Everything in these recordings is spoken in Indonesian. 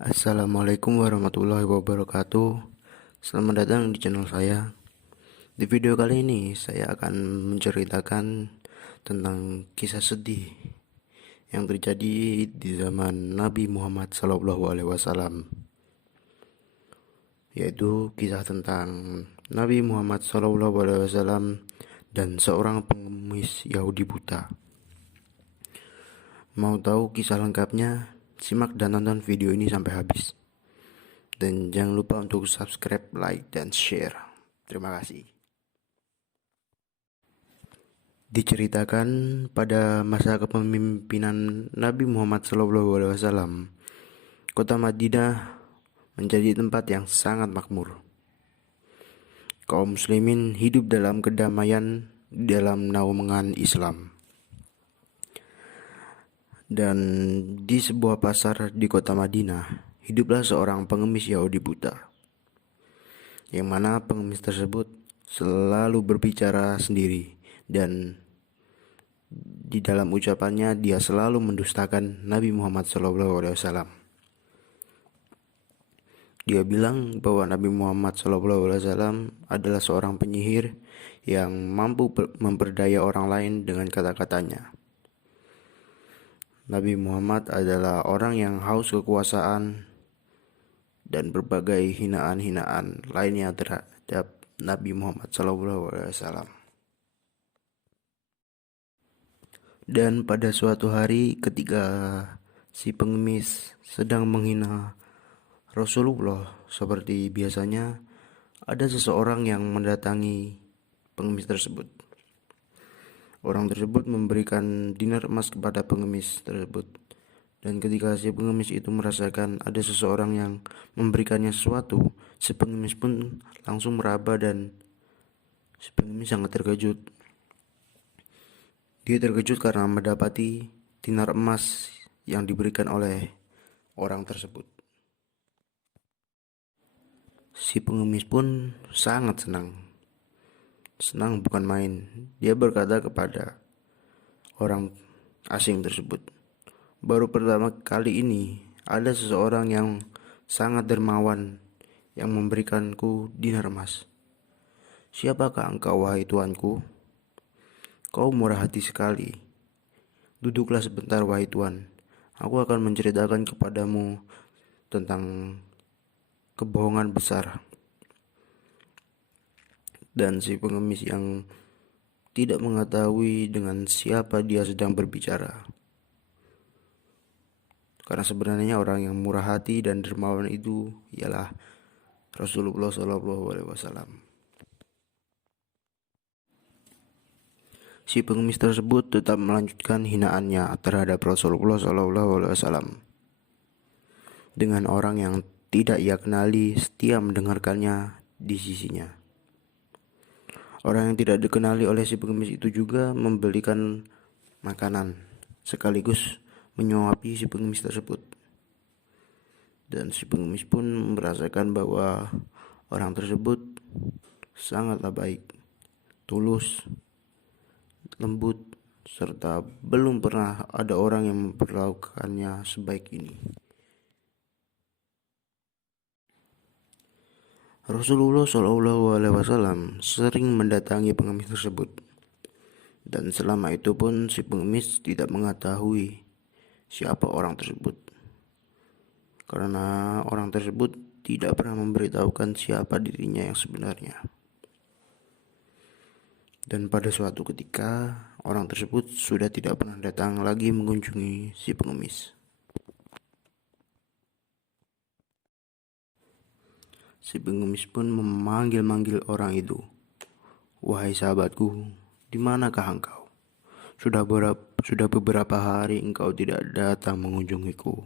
Assalamualaikum warahmatullahi wabarakatuh. Selamat datang di channel saya. Di video kali ini saya akan menceritakan tentang kisah sedih yang terjadi di zaman Nabi Muhammad SAW, yaitu kisah tentang Nabi Muhammad SAW dan seorang pengemis Yahudi buta. Mau tahu kisah lengkapnya? Simak dan tonton video ini sampai habis. Dan jangan lupa untuk subscribe, like, dan share. Terima kasih. Diceritakan pada masa kepemimpinan Nabi Muhammad SAW, kota Madinah menjadi tempat yang sangat makmur. Kaum muslimin hidup dalam kedamaian dalam naungan Islam. Dan di sebuah pasar di kota Madinah, hiduplah seorang pengemis Yahudi buta, yang mana pengemis tersebut selalu berbicara sendiri, dan di dalam ucapannya dia selalu mendustakan Nabi Muhammad SAW. Dia bilang bahwa Nabi Muhammad SAW adalah seorang penyihir yang mampu memperdaya orang lain dengan kata-katanya. Nabi Muhammad adalah orang yang haus kekuasaan dan berbagai hinaan-hinaan lainnya terhadap Nabi Muhammad SAW. Dan pada suatu hari ketika si pengemis sedang menghina Rasulullah seperti biasanya, ada seseorang yang mendatangi pengemis tersebut. Orang tersebut memberikan dinar emas kepada pengemis tersebut. Dan ketika si pengemis itu merasakan ada seseorang yang memberikannya sesuatu, si pengemis pun langsung meraba dan si pengemis sangat terkejut. Dia terkejut karena mendapati dinar emas yang diberikan oleh orang tersebut. Si pengemis pun sangat senang. Senang bukan main. Dia berkata kepada orang asing tersebut, "Baru pertama kali ini ada seseorang yang sangat dermawan yang memberikanku dinar emas. Siapakah engkau, wahai tuanku? Kau murah hati sekali. Duduklah sebentar, wahai tuan. Aku akan menceritakan kepadamu tentang kebohongan besar." Dan si pengemis yang tidak mengetahui dengan siapa dia sedang berbicara, karena sebenarnya orang yang murah hati dan dermawan itu ialah Rasulullah SAW. Si pengemis tersebut tetap melanjutkan hinaannya terhadap Rasulullah SAW dengan orang yang tidak ia kenali setia mendengarkannya di sisinya. Orang yang tidak dikenali oleh si pengemis itu juga membelikan makanan sekaligus menyuapi si pengemis tersebut. Dan si pengemis pun merasakan bahwa orang tersebut sangatlah baik, tulus, lembut, serta belum pernah ada orang yang memperlakukannya sebaik ini. Rasulullah SAW sering mendatangi pengemis tersebut, dan selama itu pun si pengemis tidak mengetahui siapa orang tersebut, karena orang tersebut tidak pernah memberitahukan siapa dirinya yang sebenarnya. Dan pada suatu ketika, orang tersebut sudah tidak pernah datang lagi mengunjungi si pengemis. Si pengemis pun memanggil-manggil orang itu. "Wahai sahabatku, di manakah engkau? Sudah beberapa hari engkau tidak datang mengunjungiku.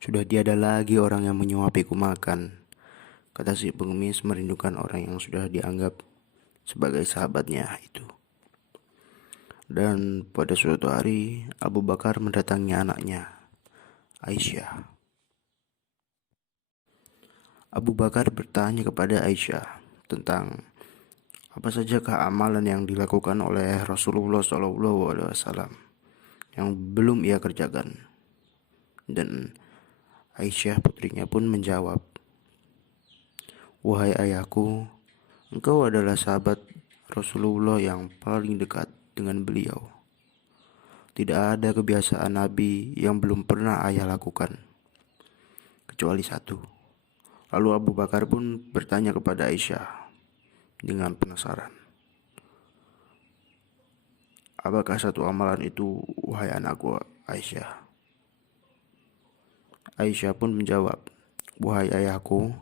Sudah tiada lagi orang yang menyuapiku makan," kata si pengemis merindukan orang yang sudah dianggap sebagai sahabatnya itu. Dan pada suatu hari, Abu Bakar mendatangi anaknya, Aisyah. Abu Bakar bertanya kepada Aisyah tentang apa sajakah amalan yang dilakukan oleh Rasulullah SAW yang belum ia kerjakan. Dan Aisyah putrinya pun menjawab, "Wahai ayahku, engkau adalah sahabat Rasulullah yang paling dekat dengan beliau. Tidak ada kebiasaan Nabi yang belum pernah ayah lakukan, kecuali satu." Lalu Abu Bakar pun bertanya kepada Aisyah dengan penasaran, "Apakah satu amalan itu, wahai anakku Aisyah?" Aisyah pun menjawab, "Wahai ayahku,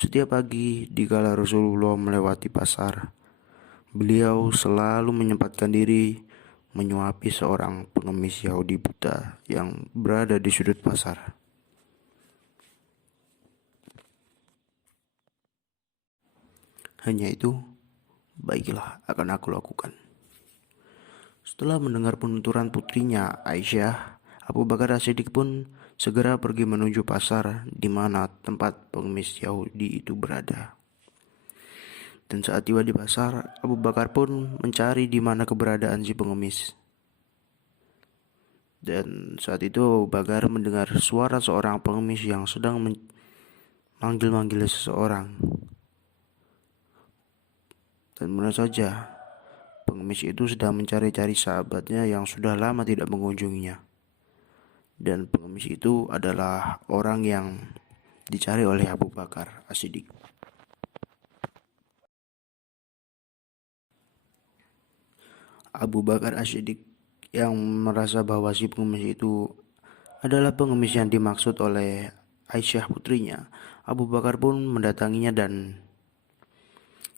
setiap pagi dikala Rasulullah melewati pasar, beliau selalu menyempatkan diri menyuapi seorang pengemis Yahudi buta yang berada di sudut pasar. Hanya itu, baiklah akan aku lakukan." Setelah mendengar penuturan putrinya Aisyah, Abu Bakar As-Siddiq pun segera pergi menuju pasar di mana tempat pengemis Yahudi itu berada. Dan saat tiba di pasar, Abu Bakar pun mencari di mana keberadaan si pengemis. Dan saat itu Abu Bakar mendengar suara seorang pengemis yang sedang memanggil-manggil seseorang. Dan benar saja, pengemis itu sedang mencari-cari sahabatnya yang sudah lama tidak mengunjunginya. Dan pengemis itu adalah orang yang dicari oleh Abu Bakar As-Siddiq. Abu Bakar As-Siddiq yang merasa bahwa si pengemis itu adalah pengemis yang dimaksud oleh Aisyah putrinya. Abu Bakar pun mendatanginya, dan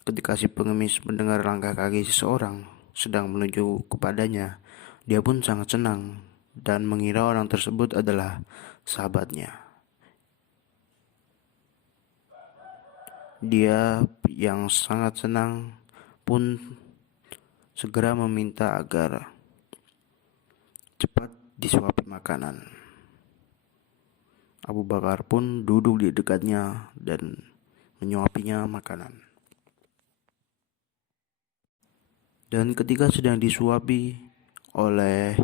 ketika si pengemis mendengar langkah kaki seseorang sedang menuju kepadanya, dia pun sangat senang dan mengira orang tersebut adalah sahabatnya. Dia yang sangat senang pun segera meminta agar cepat disuapi makanan. Abu Bakar pun duduk di dekatnya dan menyuapinya makanan. Dan ketika sedang disuapi oleh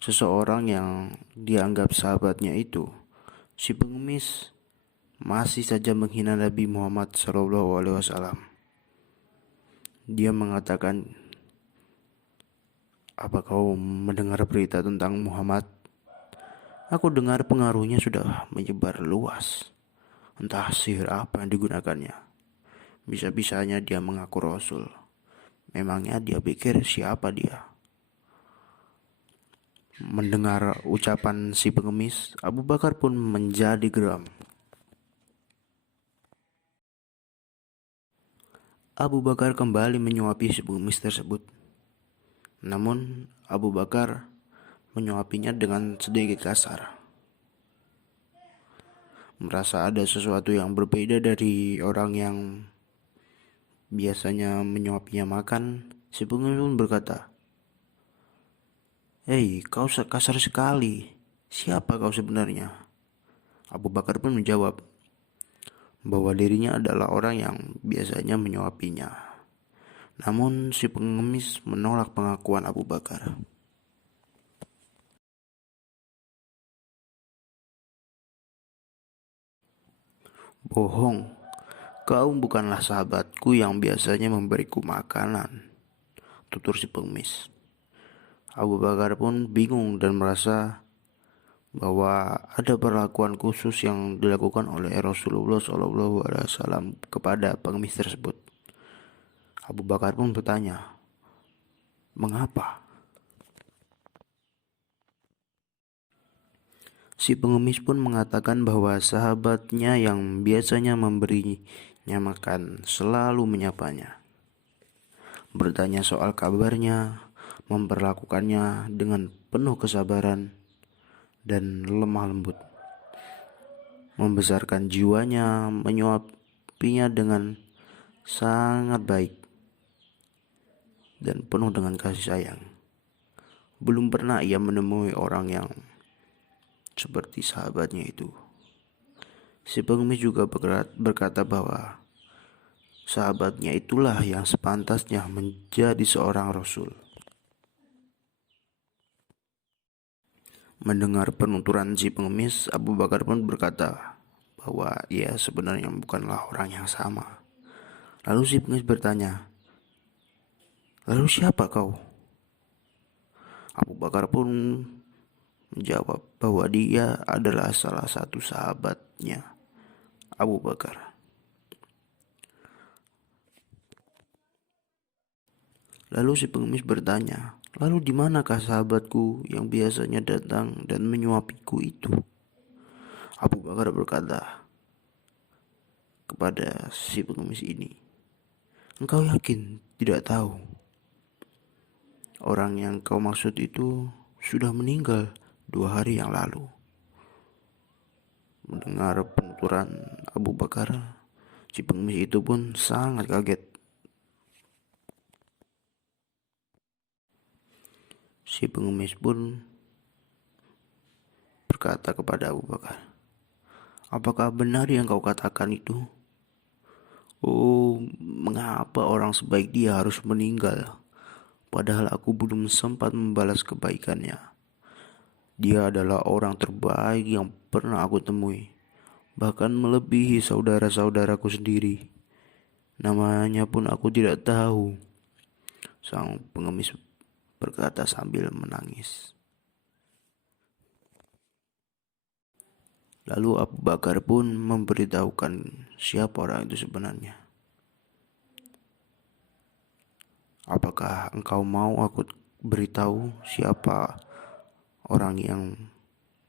seseorang yang dianggap sahabatnya itu, si pengemis masih saja menghina Nabi Muhammad SAW. Dia mengatakan, "Apa kau mendengar berita tentang Muhammad? Aku dengar pengaruhnya sudah menyebar luas. Entah sihir apa yang digunakannya. Bisa-bisanya dia mengaku Rasul. Memangnya dia pikir siapa dia?" Mendengar ucapan si pengemis, Abu Bakar pun menjadi geram. Abu Bakar kembali menyuapi si pengemis tersebut. Namun Abu Bakar menyuapinya dengan sedikit kasar. Merasa ada sesuatu yang berbeda dari orang yang biasanya menyuapinya makan, si pengemis pun berkata, "Hei, kau kasar sekali. Siapa kau sebenarnya?" Abu Bakar pun menjawab bahwa dirinya adalah orang yang biasanya menyuapinya. Namun si pengemis menolak pengakuan Abu Bakar. "Bohong, kau bukanlah sahabatku yang biasanya memberiku makanan," tutur si pengemis. Abu Bakar pun bingung dan merasa bahwa ada perlakuan khusus yang dilakukan oleh Rasulullah SAW kepada pengemis tersebut. Abu Bakar pun bertanya, "Mengapa?" Si pengemis pun mengatakan bahwa sahabatnya yang biasanya memberinya makan selalu menyapanya, bertanya soal kabarnya, memperlakukannya dengan penuh kesabaran dan lemah lembut, membesarkan jiwanya, menyuapinya dengan sangat baik dan penuh dengan kasih sayang. Belum pernah ia menemui orang yang seperti sahabatnya itu. Si pengemis juga berkata bahwa sahabatnya itulah yang sepantasnya menjadi seorang Rasul. Mendengar penuturan si pengemis, Abu Bakar pun berkata bahwa ia sebenarnya bukanlah orang yang sama. Lalu si pengemis bertanya, "Lalu siapa kau?" Abu Bakar pun menjawab bahwa dia adalah salah satu sahabatnya, Abu Bakar. Lalu si pengemis bertanya, "Lalu di manakah sahabatku yang biasanya datang dan menyuapiku itu?" Abu Bakar berkata kepada si pengemis ini, "Engkau yakin tidak tahu? Orang yang kau maksud itu sudah meninggal 2 hari yang lalu." Mendengar penuturan Abu Bakar, si pengemis itu pun sangat kaget. Si pengemis pun berkata kepada Abu Bakar, "Apakah benar yang kau katakan itu? Oh, mengapa orang sebaik dia harus meninggal? Padahal aku belum sempat membalas kebaikannya. Dia adalah orang terbaik yang pernah aku temui, bahkan melebihi saudara-saudaraku sendiri. Namanya pun aku tidak tahu." Sang pengemis berkata sambil menangis. Lalu Abu Bakar pun memberitahukan siapa orang itu sebenarnya. "Apakah engkau mau aku beritahu siapa orang yang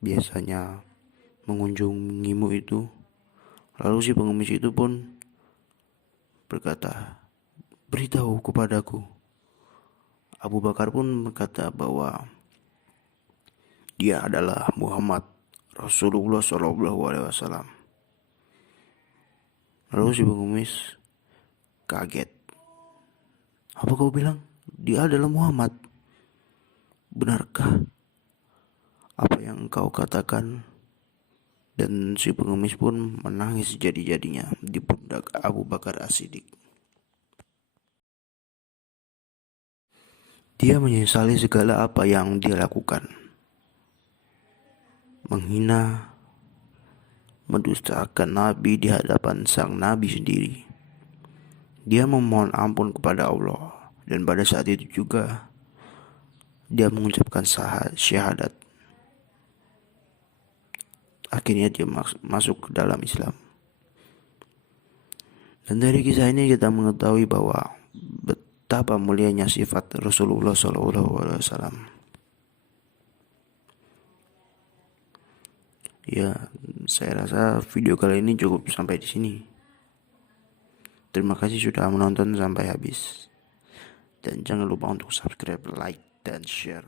biasanya mengunjungimu itu?" Lalu si pengemis itu pun berkata, "Beritahu kepadaku." Abu Bakar pun berkata bahwa dia adalah Muhammad Rasulullah SAW. Lalu si pengemis kaget. "Apa kau bilang dia adalah Muhammad? Benarkah apa yang engkau katakan?" Dan si pengemis pun menangis jadi-jadinya di pundak Abu Bakar As-Siddiq. Dia menyesali segala apa yang dia lakukan. Menghina, mendustakan Nabi di hadapan sang Nabi sendiri. Dia memohon ampun kepada Allah, dan pada saat itu juga dia mengucapkan syahadat. Akhirnya dia masuk ke dalam Islam. Dan dari kisah ini kita mengetahui bahwa betapa mulianya sifat Rasulullah SAW. Ya, saya rasa video kali ini cukup sampai di sini. Terima kasih sudah menonton sampai habis. Dan jangan lupa untuk subscribe, like, dan share.